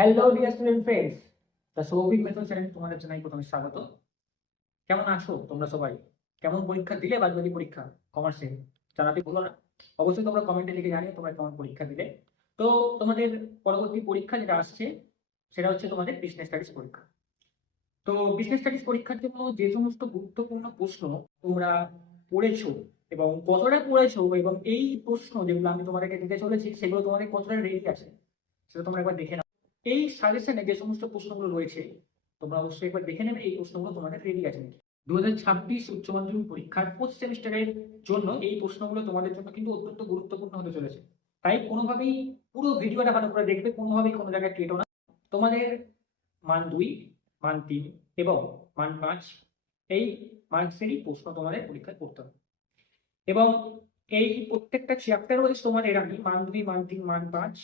Hello dear student friends, the Souvik method channel তোমাদের জানাই প্রথমে স্বাগত। কেমন আছো তোমরা সবাই? কেমন পরীক্ষা দিলে বাদবাকি পরীক্ষা কমার্সে? জানাতে ভুলো না। অবশ্যই তোমরা কমেন্টে লিখে জানিও তোমরা কেমন পরীক্ষা দিলে। তো তোমাদের পরবর্তী পরীক্ষা যেটা আসছে সেটা হচ্ছে তোমাদের বিজনেস স্টাডিজ পরীক্ষা। তো বিজনেস স্টাডিজ পরীক্ষার জন্য যে সমস্ত গুরুত্বপূর্ণ প্রশ্ন তোমরা পড়েছো এবং কতটা পড়েছো, এবং এই প্রশ্ন যেগুলো আমি তোমাদেরকে দিতে চলেছি সেগুলো তোমাদের কতটা রেডি আছে সেটা তোমরা একবার দেখে নাও। এই সাজেশনে যে সমস্ত প্রশ্নগুলো রয়েছে তোমরা অবশ্যই একবার দেখে নেবে এই প্রশ্নগুলো তোমাদের রেডি আছে নাকি। 2026 উচ্চ মাধ্যমিক পরীক্ষার ফোর্থ সেমিস্টারের জন্য এই প্রশ্নগুলো তোমাদের জন্য কিন্তু অত্যন্ত গুরুত্বপূর্ণ হতে চলেছে। তাই কোনোভাবেই পুরো ভিডিওটা ভালো করে দেখবে, কোনোভাবেই কোনো জায়গায় কেটো না। তোমাদের মান 2, মান 3 এবং মান 5 এই মার্কসেরই প্রশ্ন তোমাদের পরীক্ষায় করতে হবে। এবং এই প্রত্যেকটা চ্যাপ্টার ওয়াইজ তোমাদের আমি মান 2, মান 3, মান 5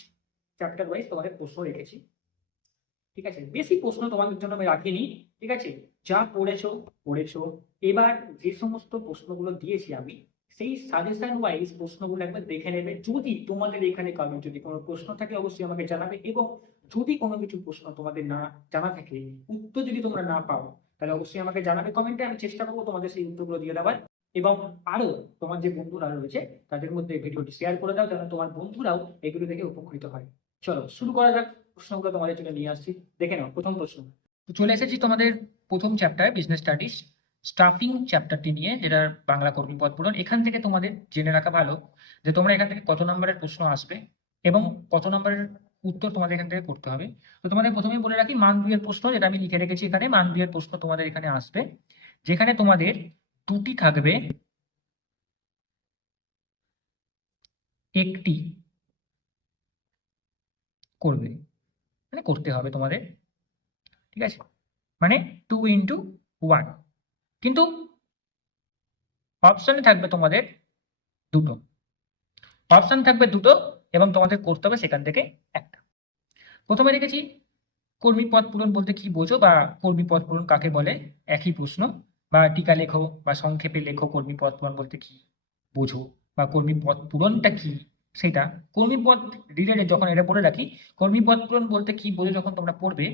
চ্যাপ্টার ওয়াইজ তোমাদের প্রশ্ন রেখেছি। ঠিক আছে, বেশি প্রশ্ন তোমাদের জন্য আমি রাখিনি। ঠিক আছে, যা পড়েছো পড়েছো। এবার যে সমস্ত প্রশ্নগুলো দিয়েছি আমি সেই সাজেশন ওয়াইজ প্রশ্নগুলো একবার দেখে নেবে। যদি তোমাদের এখানে কারণ যদি কোনো প্রশ্ন থাকে অবশ্যই আমাকে জানাবে, এবং যদি কোনো কিছু প্রশ্ন তোমাদের না জানা থাকে, উত্তর যদি তোমরা না পাও, তাহলে অবশ্যই আমাকে জানাবে কমেন্টে। আমি চেষ্টা করবো তোমাদের সেই উত্তরগুলো দিয়ে দেওয়ার। এবং আরো তোমার যে বন্ধুরা রয়েছে তাদের মধ্যে ভিডিওটি শেয়ার করে দাও, যেন তোমার বন্ধুরাও এগুলো দেখে উপকৃত হয়। চলো শুরু করা যাক। প্রশ্নগুলো তোমাদের জন্য নিয়ে আসছি, দেখে নাও। প্রথম প্রশ্ন, তো চলে এসেছি তোমাদের প্রথম চ্যাপ্টার বিজনেস স্টাডিজ স্টাফিং চ্যাপ্টারটি নিয়ে, যেটা বাংলা কর্মী পদ পূরণ। এখান থেকে তোমাদের জেনে রাখা ভালো যে তোমরা এখান থেকে কত নম্বরের প্রশ্ন আসবে এবং কত নম্বরের উত্তর তোমাদের এখান থেকে করতে হবে। তো তোমাদের প্রথমেই বলে রাখি, মান 2 এর প্রশ্ন যেটা আমি লিখে রেখেছি এখানে, মান 2 এর প্রশ্ন তোমাদের এখানে আসবে, যেখানে তোমাদের দুটি থাকবে, একটি করবে, মানে করতে হবে তোমাদের। ঠিক আছে, মানে 2 into 1, কিন্তু অপশনে থাকবে তোমাদের দুটো। অপশন থাকবে দুটো এবং তোমাদের করতে হবে সেখান থেকে একটা। প্রথমে রেখেছি কর্মী পদ পূরণ বলতে কি বোঝো, বা কর্মী পদ পূরণ কাকে বলে, একই প্রশ্ন। বা টিকা লেখো বা সংক্ষেপে লেখো কর্মী পদ পূরণ বলতে কি বোঝো, বা কর্মী পদ পূরণটা কি সেটা। কর্মী পদ রিলেটেড যখন এটা বলে রাখি, কর্মী পদ পূরণ বলতে কি বোঝো যখন তোমরা পড়বে,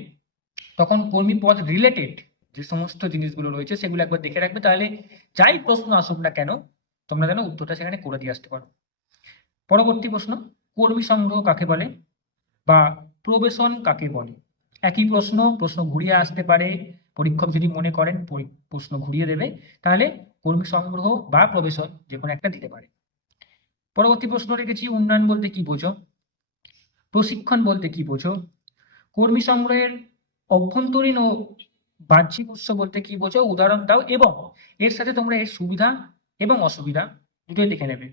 তখন কর্মী পদ রিলেটেড যে সমস্ত জিনিসগুলো রয়েছে সেগুলো একবার দেখে রাখবে। তাহলে যাই প্রশ্ন আসুক না কেন তোমরা যেন উত্তরটা সেখানে করে দিয়ে আসতে পারো। পরবর্তী প্রশ্ন, কর্মী সংগ্রহ কাকে বলে বা প্রবেশন কাকে বলে। একই প্রশ্ন, প্রশ্ন ঘুরিয়ে আসতে পারে। পরীক্ষক যদি মনে করেন প্রশ্ন ঘুরিয়ে দেবে, তাহলে কর্মী সংগ্রহ বা প্রবেশন যে কোনো একটা দিতে পারে। পরবর্তী প্রশ্ন রেখেছি উন্নয়ন বলতে কি বোঝো, প্রশিক্ষণ বলতে কি বোঝো, কর্মী সংগ্রহের অভ্যন্তরীণ ও বাহ্যিক উৎস বলতে কি বোঝো, উদাহরণ দাও, এবং এর সাথে তোমরা এর সুবিধা এবং অসুবিধা দুটোই লিখে নেবে।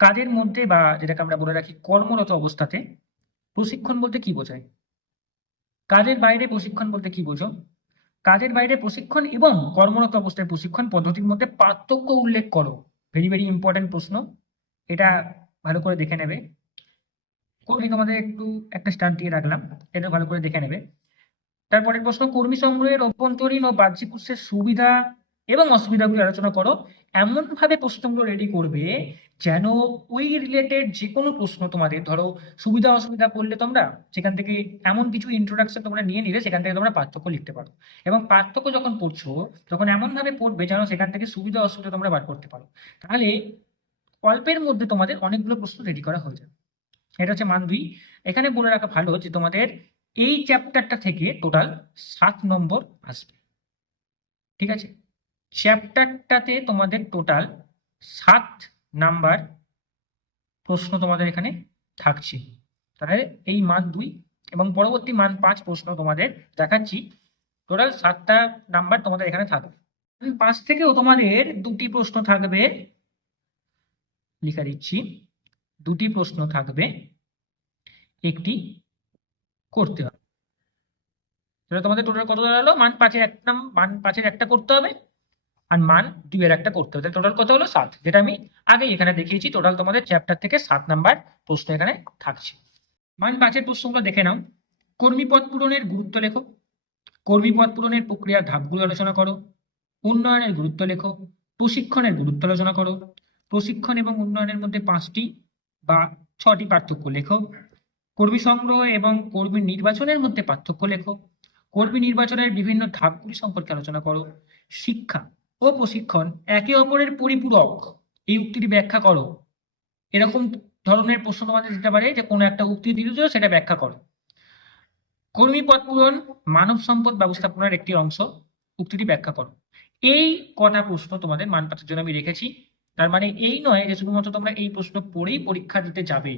কাজের মধ্যে বা যেটাকে আমরা বলে রাখি কর্মরত অবস্থাতে প্রশিক্ষণ বলতে কি বোঝায়, কাজের বাইরে প্রশিক্ষণ বলতে কি বোঝো, কাজের বাইরে প্রশিক্ষণ এবং কর্মরত অবস্থায় প্রশিক্ষণ পদ্ধতির মধ্যে পার্থক্য উল্লেখ করো। ভেরি ভেরি ইম্পর্টেন্ট প্রশ্ন, এটা ভালো করে দেখে নেবে। কর্মী তোমাদের একটু একটা স্টার্ট দিয়ে রাখলাম, এটা ভালো করে দেখে নেবে। তারপরের প্রশ্ন, কর্মী সংগ্রহের অভ্যন্তরীণ ও বাহ্যিক উৎসের সুবিধা এবং অসুবিধাগুলি আলোচনা করো। এমন ভাবে প্রশ্নগুলো রেডি করবে যেন ওই রিলেটেড যে কোনো প্রশ্ন তোমাদের, ধরো সুবিধা অসুবিধা পড়লে তোমরা সেখান থেকে এমন কিছু ইন্ট্রোডাকশন তোমরা নিয়ে নিলে সেখান থেকে তোমরা পার্থক্য লিখতে পারো। এবং পার্থক্য যখন পড়ছো তখন এমন ভাবে পড়বে যেন সেখান থেকে সুবিধা অসুবিধা তোমরা বার করতে পারো। তাহলে অল্পের মধ্যে তোমাদের অনেকগুলো প্রশ্ন রেডি করা হয়ে যাবে। এটা হচ্ছে মান 2। এখানে বলে রাখা ভালো যে তোমাদের এই চ্যাপ্টারটা থেকে টোটাল 7 নম্বর আসবে। ঠিক আছে, চ্যাপ্টারটাতে তোমাদের টোটাল 7 নাম্বার প্রশ্ন তোমাদের এখানে থাকছে। তাহলে এই মান 2 এবং পরবর্তী মান 5 প্রশ্ন তোমাদের দেখাচ্ছি, টোটাল 7টা নাম্বার তোমাদের এখানে থাকবে। 5 থেকেও তোমাদের দুটি প্রশ্ন থাকবে, লিখে দিচ্ছি, দুটি প্রশ্ন থাকবে, একটি করতে হবে। তাহলে তোমাদের টোটাল কত দাঁড়ালো, মান 5-এর একটা করতে হবে আর মান 2 এর একটা করতে হবে। তাহলে টোটাল কত হলো 7, যেটা আমি আগেই এখানে দেখিয়েছি। টোটাল তোমাদের চ্যাপ্টার থেকে 7 নাম্বার প্রশ্ন এখানে থাকছে। মান 5-এর প্রশ্নগুলো দেখে নাও। কর্মী পদ পূরণের গুরুত্ব লেখো, কর্মী পদ পূরণের প্রক্রিয়ার ধাপগুলো আলোচনা করো, উন্নয়নের গুরুত্ব লেখো, প্রশিক্ষণের গুরুত্ব আলোচনা করো, প্রশিক্ষণ এবং উন্নয়নের মধ্যে 5টি বা 6টি পার্থক্য লেখো, কর্মী সংগ্রহ এবং কর্মী নির্বাচনের মধ্যে পার্থক্য লেখো। কর্মী নির্বাচনের বিভিন্ন ধাপগুলি সম্পর্কে আলোচনা করো। শিক্ষা ও প্রশিক্ষণ একে অপরের পরিপূরক, এই উক্তিটি ব্যাখ্যা করো। এরকম ধরনের প্রশ্ন তোমাদের দিতে পারে যে কোনো একটা উক্তি দিয়েছো, সেটা ব্যাখ্যা করো। কর্মী পদ পূরণ মানব সম্পদ ব্যবস্থাপনার একটি অংশ, উক্তিটি ব্যাখ্যা করো। এই কটা প্রশ্ন তোমাদের মানপাঠের জন্য আমি রেখেছি। তার মানে এই নয় যে শুধুমাত্র তোমরা এই প্রশ্ন পড়েই পরীক্ষা দিতে যাবে।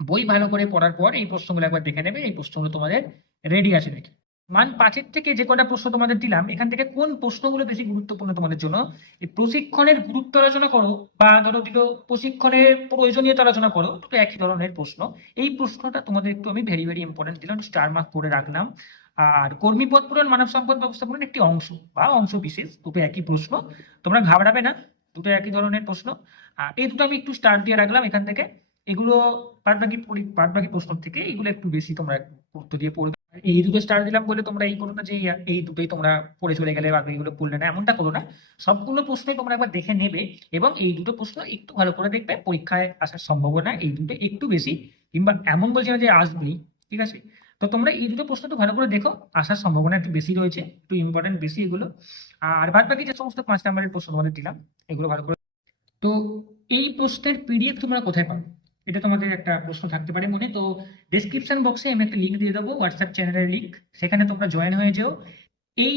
বই ভালো করে পড়ার পর এই প্রশ্নগুলো একবার দেখে নেবে, এই প্রশ্নগুলো তোমাদের রেডি আছে নাকি। মান 5-এর থেকে যে কটা প্রশ্ন তোমাদের দিলাম, এখান থেকে কোন প্রশ্নগুলো বেশি গুরুত্বপূর্ণ তোমাদের জন্য, এই প্রশিক্ষণের গুরুত্ব আলোচনা করো, বা ধরো দিল প্রশিক্ষণের প্রয়োজনীয়তা আলোচনা করো, দুটো একই ধরনের প্রশ্ন। এই প্রশ্নটা তোমাদের একটু আমি ভেরি ভেরি ইম্পর্টেন্ট দিলাম, স্টার মার্ক করে রাখলাম। আর কর্মী পদ পূরণ মানব সম্পদ ব্যবস্থাপনার একটি অংশ বা অংশ বিশেষ, দুটো একই প্রশ্ন, তোমরা ঘাবড়াবে না, দুটো একই ধরনের প্রশ্ন। আর এই দুটো আমি একটু স্টার দিয়ে রাখলাম এখান থেকে। এগুলো বাদ বাকি প্রশ্ন থেকে এগুলো একটু বেশি তোমরা গুরুত্ব দিয়ে পড়বে। এই দুটো স্টার দিলাম বলে তোমরা এই করো না যে এই দুটোই তোমরা পড়ে চলে গেলে বা এইগুলো পড়লে না, এমনটা করো না। সবগুলো প্রশ্নই তোমরা একবার দেখে নেবে, এবং এই দুটো প্রশ্ন একটু ভালো করে দেখবে, পরীক্ষায় আসার সম্ভাবনা এই দুটো একটু বেশি, কিংবা এমন বলছি না যে আসবেই, ঠিক আছে। তো তোমরা এই দুটো প্রশ্ন একটু ভালো করে দেখো, আসার সম্ভাবনা একটু বেশি রয়েছে, একটু ইম্পর্টেন্ট বেশি এগুলো। আর বাদ বাকি যে সমস্ত 5 নম্বরের প্রশ্ন তোমাদের দিলাম, এগুলো ভালো করে। তো এই প্রশ্নের পিডিএফ তোমরা কোথায় পাবে, এটা তোমাদের একটা প্রশ্ন থাকতে পারে মনে। তো ডেসক্রিপশন বক্সে আমি একটা লিঙ্ক দিয়ে দেবো, হোয়াটসঅ্যাপ চ্যানেলের লিঙ্ক, সেখানে তোমরা জয়েন হয়ে যেও। এই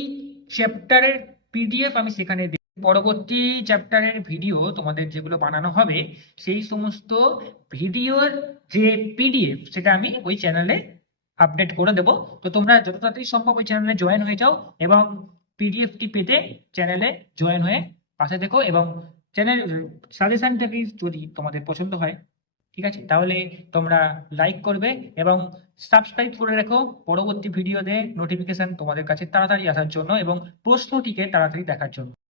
চ্যাপ্টারের পিডিএফ আমি সেখানে দিই। পরবর্তী চ্যাপ্টারের ভিডিও তোমাদের যেগুলো বানানো হবে, সেই সমস্ত ভিডিওর যে পিডিএফ, সেটা আমি ওই চ্যানেলে আপডেট করে দেবো। তো তোমরা যত তাড়াতাড়ি সম্ভব ওই চ্যানেলে জয়েন হয়ে যাও, এবং পিডিএফটি পেতে চ্যানেলে জয়েন হয়ে পাশে দেখো, এবং চ্যানেল সাজেশনটাকে যদি তোমাদের পছন্দ হয়, ঠিক আছে, তাহলে তোমরা লাইক করবে এবং সাবস্ক্রাইব করে রেখো, পরবর্তী ভিডিওতে নোটিফিকেশন তোমাদের কাছে তাড়াতাড়ি আসার জন্য এবং প্রশ্নটিকে তাড়াতাড়ি দেখার জন্য।